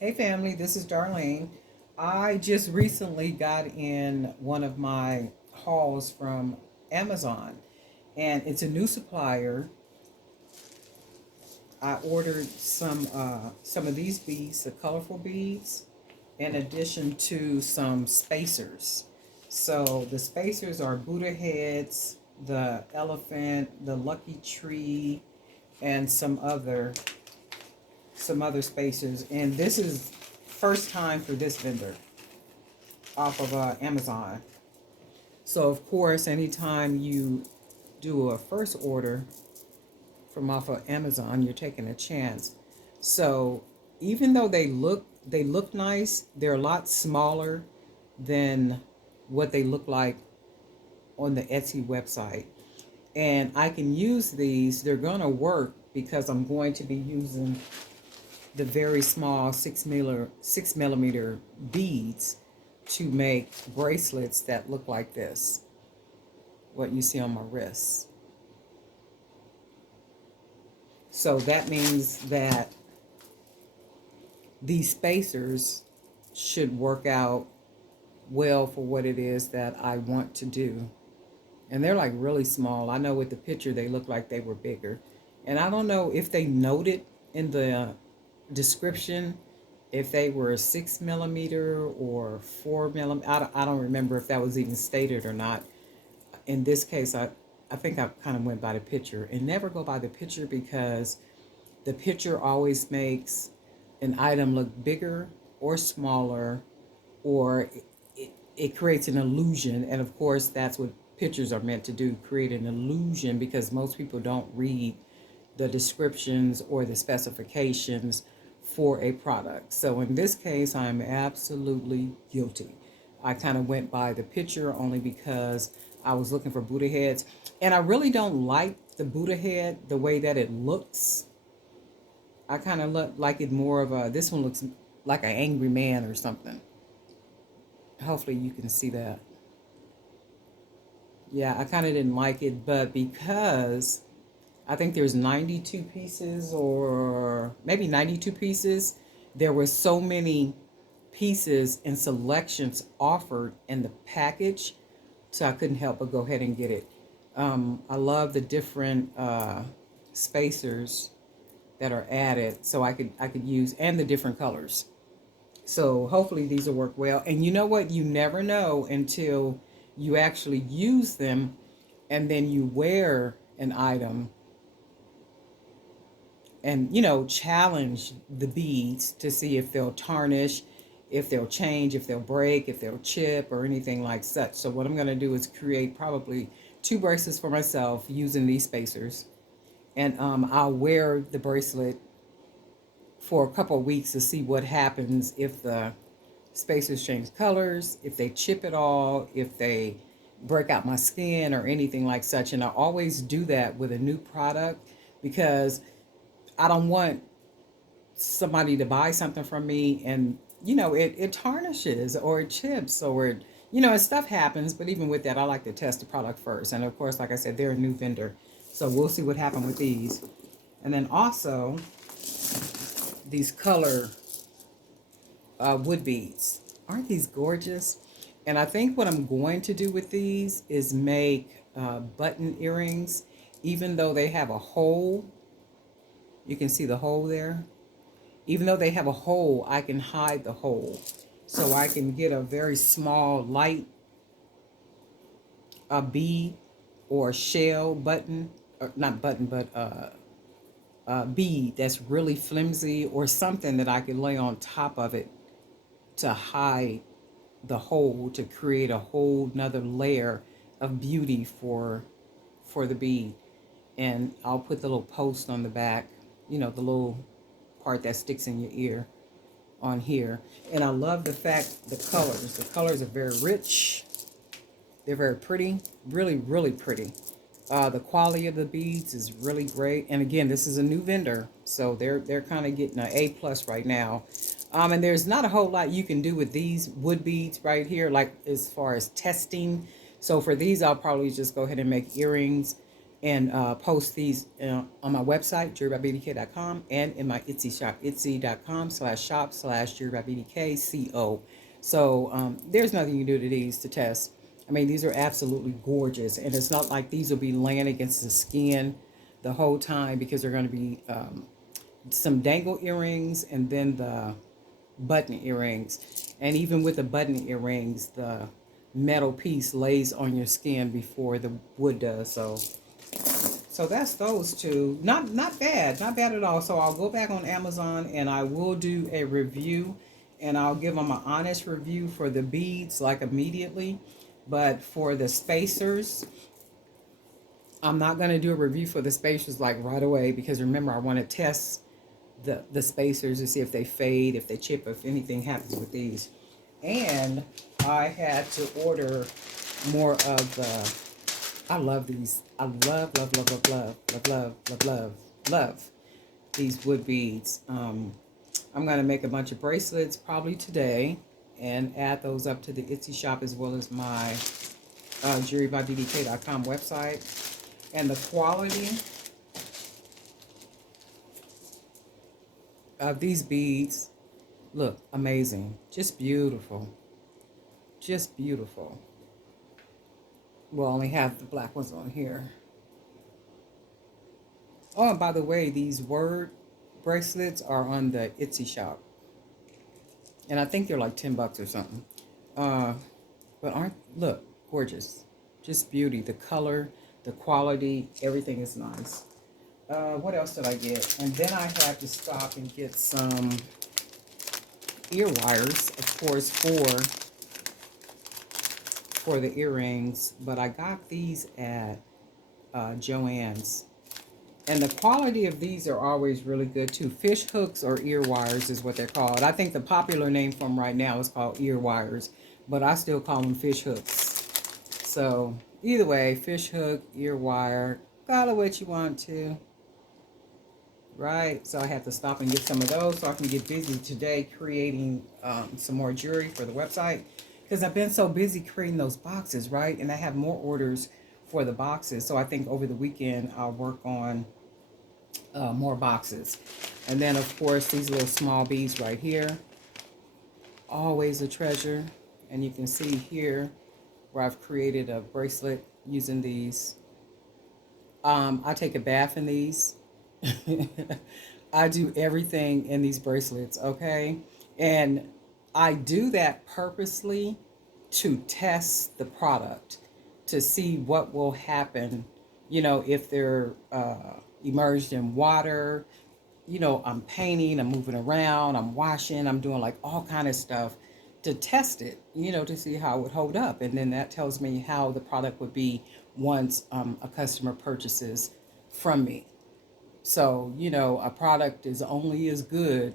Hey family, this is Darlene. I just recently got in one of my hauls from Amazon, and it's a new supplier. I ordered some of these beads, the colorful beads, in addition to some spacers. So the spacers are Buddha heads, the elephant, the lucky tree, and some other spacers. And this is first time for this vendor off of Amazon. So of course, anytime you do a first order from off of Amazon, you're taking a chance. So even though they look nice, they're a lot smaller than what they look like on the Etsy website. And I can use these. They're gonna work because I'm going to be using the very small 6 millimeter beads to make bracelets that look like this, what you see on my wrists. So that means that these spacers should work out well for what it is that I want to do. And they're like really small. I know with the picture they look like they were bigger. And I don't know if they noted in the description if they were 6 millimeter or 4 millimeter. I don't remember if that was even stated or not. In this case, I think I kind of went by the picture, and never go by the picture because the picture always makes an item look bigger or smaller, or it creates an illusion. And of course, that's what pictures are meant to do, create an illusion, because most people don't read the descriptions or the specifications for a product. So in this case, I am absolutely guilty. I kind of went by the picture only because I was looking for Buddha heads. And I really don't like the Buddha head, the way that it looks. I kind of look like it more of a, this one looks like an angry man or something. Hopefully you can see that. Yeah, I kind of didn't like it, but because I think there's 92 pieces or maybe 92 pieces, there were so many pieces and selections offered in the package, so I couldn't help but go ahead and get it. I love the different spacers that are added, so I could use, and the different colors. So hopefully these will work well. And you know what? You never know until you actually use them, and then you wear an item and challenge the beads to see if they'll tarnish, if they'll change, if they'll break, if they'll chip, or anything like such. So what I'm going to do is create probably two bracelets for myself using these spacers, and I'll wear the bracelet for a couple of weeks to see what happens if the spacers change colors, if they chip at all, if they break out my skin or anything like such. And I always do that with a new product because I don't want somebody to buy something from me and it tarnishes or it chips, or and stuff happens. But even with that, I like to test the product first. And of course, like I said, they're a new vendor, so we'll see what happens with these. And then also these color wood beads. Aren't these gorgeous? And I think what I'm going to do with these is make button earrings. Even though they have a hole, you can see the hole there. Even though they have a hole, I can hide the hole. So I can get a very small, light bead or shell button, or not button, but bead that's really flimsy, or something that I can lay on top of it to hide the hole, to create a whole nother layer of beauty for the bead. And I'll put the little post on the back, the little part that sticks in your ear on here. And I love the fact the colors are very rich, they're very pretty, really really pretty. The quality of the beads is really great. And again, this is a new vendor, so they're kind of getting an A+ right now. And there's not a whole lot you can do with these wood beads right here, like as far as testing. So for these, I'll probably just go ahead and make earrings. and post these on my website, jewelrybybdk.com, and in my Etsy shop, etsy.com/shop/jewelrybydk.co. So there's nothing you can do to these to test. I mean, these are absolutely gorgeous, and it's not like these will be laying against the skin the whole time, because they're going to be some dangle earrings and then the button earrings. And even with the button earrings, the metal piece lays on your skin before the wood does. So that's those two. Not bad, not bad at all. So I'll go back on Amazon and I will do a review, and I'll give them an honest review for the beads like immediately. But for the spacers, I'm not going to do a review for the spacers like right away, because remember, I want to test the spacers to see if they fade, if they chip, if anything happens with these. And I had to order more of the, I love these. I love these wood beads. I'm going to make a bunch of bracelets probably today and add those up to the Etsy shop, as well as my jewelrybybdk.com website. And the quality of these beads look amazing. Just beautiful. Just beautiful. We'll only have the black ones on here. Oh, and by the way, these word bracelets are on the Etsy shop. And I think they're like $10 or something. But look, gorgeous. Just beauty. The color, the quality, everything is nice. What else did I get? And then I had to stop and get some ear wires, of course, for the earrings. But I got these at Joann's. And the quality of these are always really good too. Fish hooks or ear wires is what they're called. I think the popular name for them right now is called ear wires, but I still call them fish hooks. So either way, fish hook, ear wire, call it what you want to. Right? So I have to stop and get some of those so I can get busy today creating some more jewelry for the website, because I've been so busy creating those boxes, right? And I have more orders for the boxes. So I think over the weekend I'll work on more boxes. And then of course these little small beads right here, always a treasure. And you can see here where I've created a bracelet using these. I take a bath in these. I do everything in these bracelets, okay? And I do that purposely to test the product, to see what will happen, if they're immersed in water. I'm painting, I'm moving around, I'm washing, I'm doing like all kind of stuff to test it, to see how it would hold up. And then that tells me how the product would be once a customer purchases from me. So, a product is only as good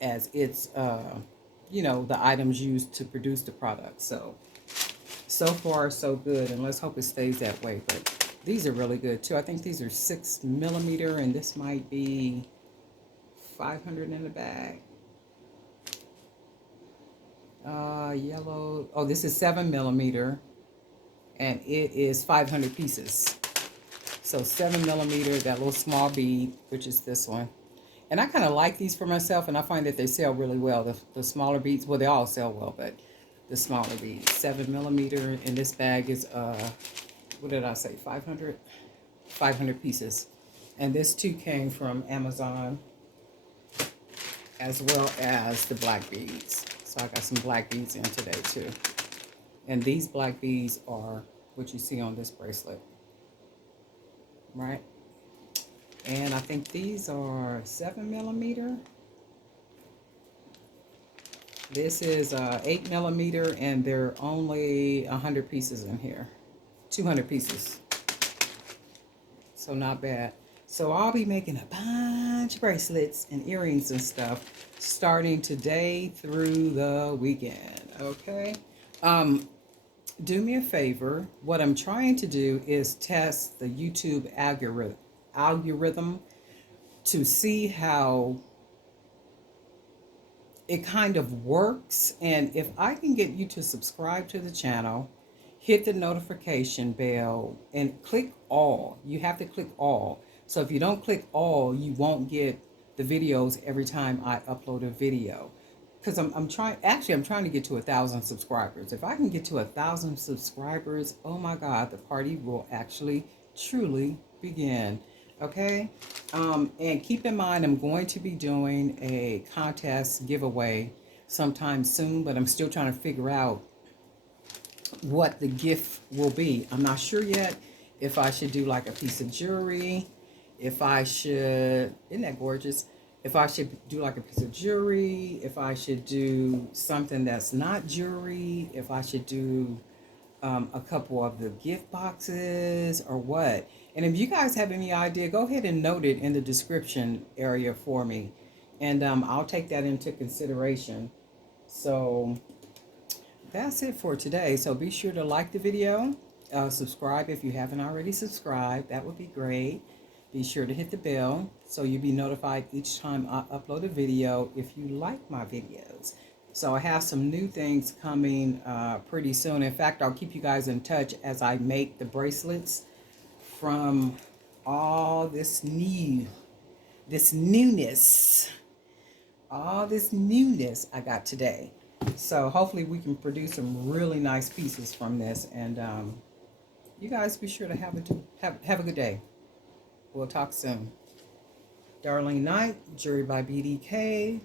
as its, the items used to produce the product. So far, so good. And let's hope it stays that way. But these are really good, too. I think these are 6mm, and this might be 500 in the bag. Yellow. Oh, this is 7mm, and it is 500 pieces. So 7mm, that little small bead, which is this one. And I kind of like these for myself, and I find that they sell really well. The smaller beads, well, they all sell well, but the smaller beads. 7mm, and this bag is, what did I say, 500? 500 pieces. And this too came from Amazon, as well as the black beads. So I got some black beads in today too. And these black beads are what you see on this bracelet. Right? And I think these are 7mm. This is 8mm, and there are only 100 pieces in here. 200 pieces. So not bad. So I'll be making a bunch of bracelets and earrings and stuff starting today through the weekend. Okay? Do me a favor. What I'm trying to do is test the YouTube algorithm to see how it kind of works, and if I can get you to subscribe to the channel, hit the notification bell and click all. You have to click all. So if you don't click all, you won't get the videos every time I upload a video. Because I'm trying, actually, I'm trying to get to 1,000 subscribers. If I can get to 1,000 subscribers, oh my God, the party will actually truly begin. Okay? And keep in mind, I'm going to be doing a contest giveaway sometime soon, but I'm still trying to figure out what the gift will be. I'm not sure yet if I should do like a piece of jewelry, if I should, isn't that gorgeous? If I should do like a piece of jewelry, if I should do something that's not jewelry, if I should do a couple of the gift boxes or what. And if you guys have any idea, go ahead and note it in the description area for me. And I'll take that into consideration. So that's it for today. So be sure to like the video, subscribe if you haven't already subscribed. That would be great. Be sure to hit the bell so you'll be notified each time I upload a video if you like my videos. So I have some new things coming pretty soon. In fact, I'll keep you guys in touch as I make the bracelets from all this newness, all this newness I got today. So hopefully we can produce some really nice pieces from this. And you guys be sure to have a good day. We'll talk soon. Darlene Knight, JewelryByBDK.com.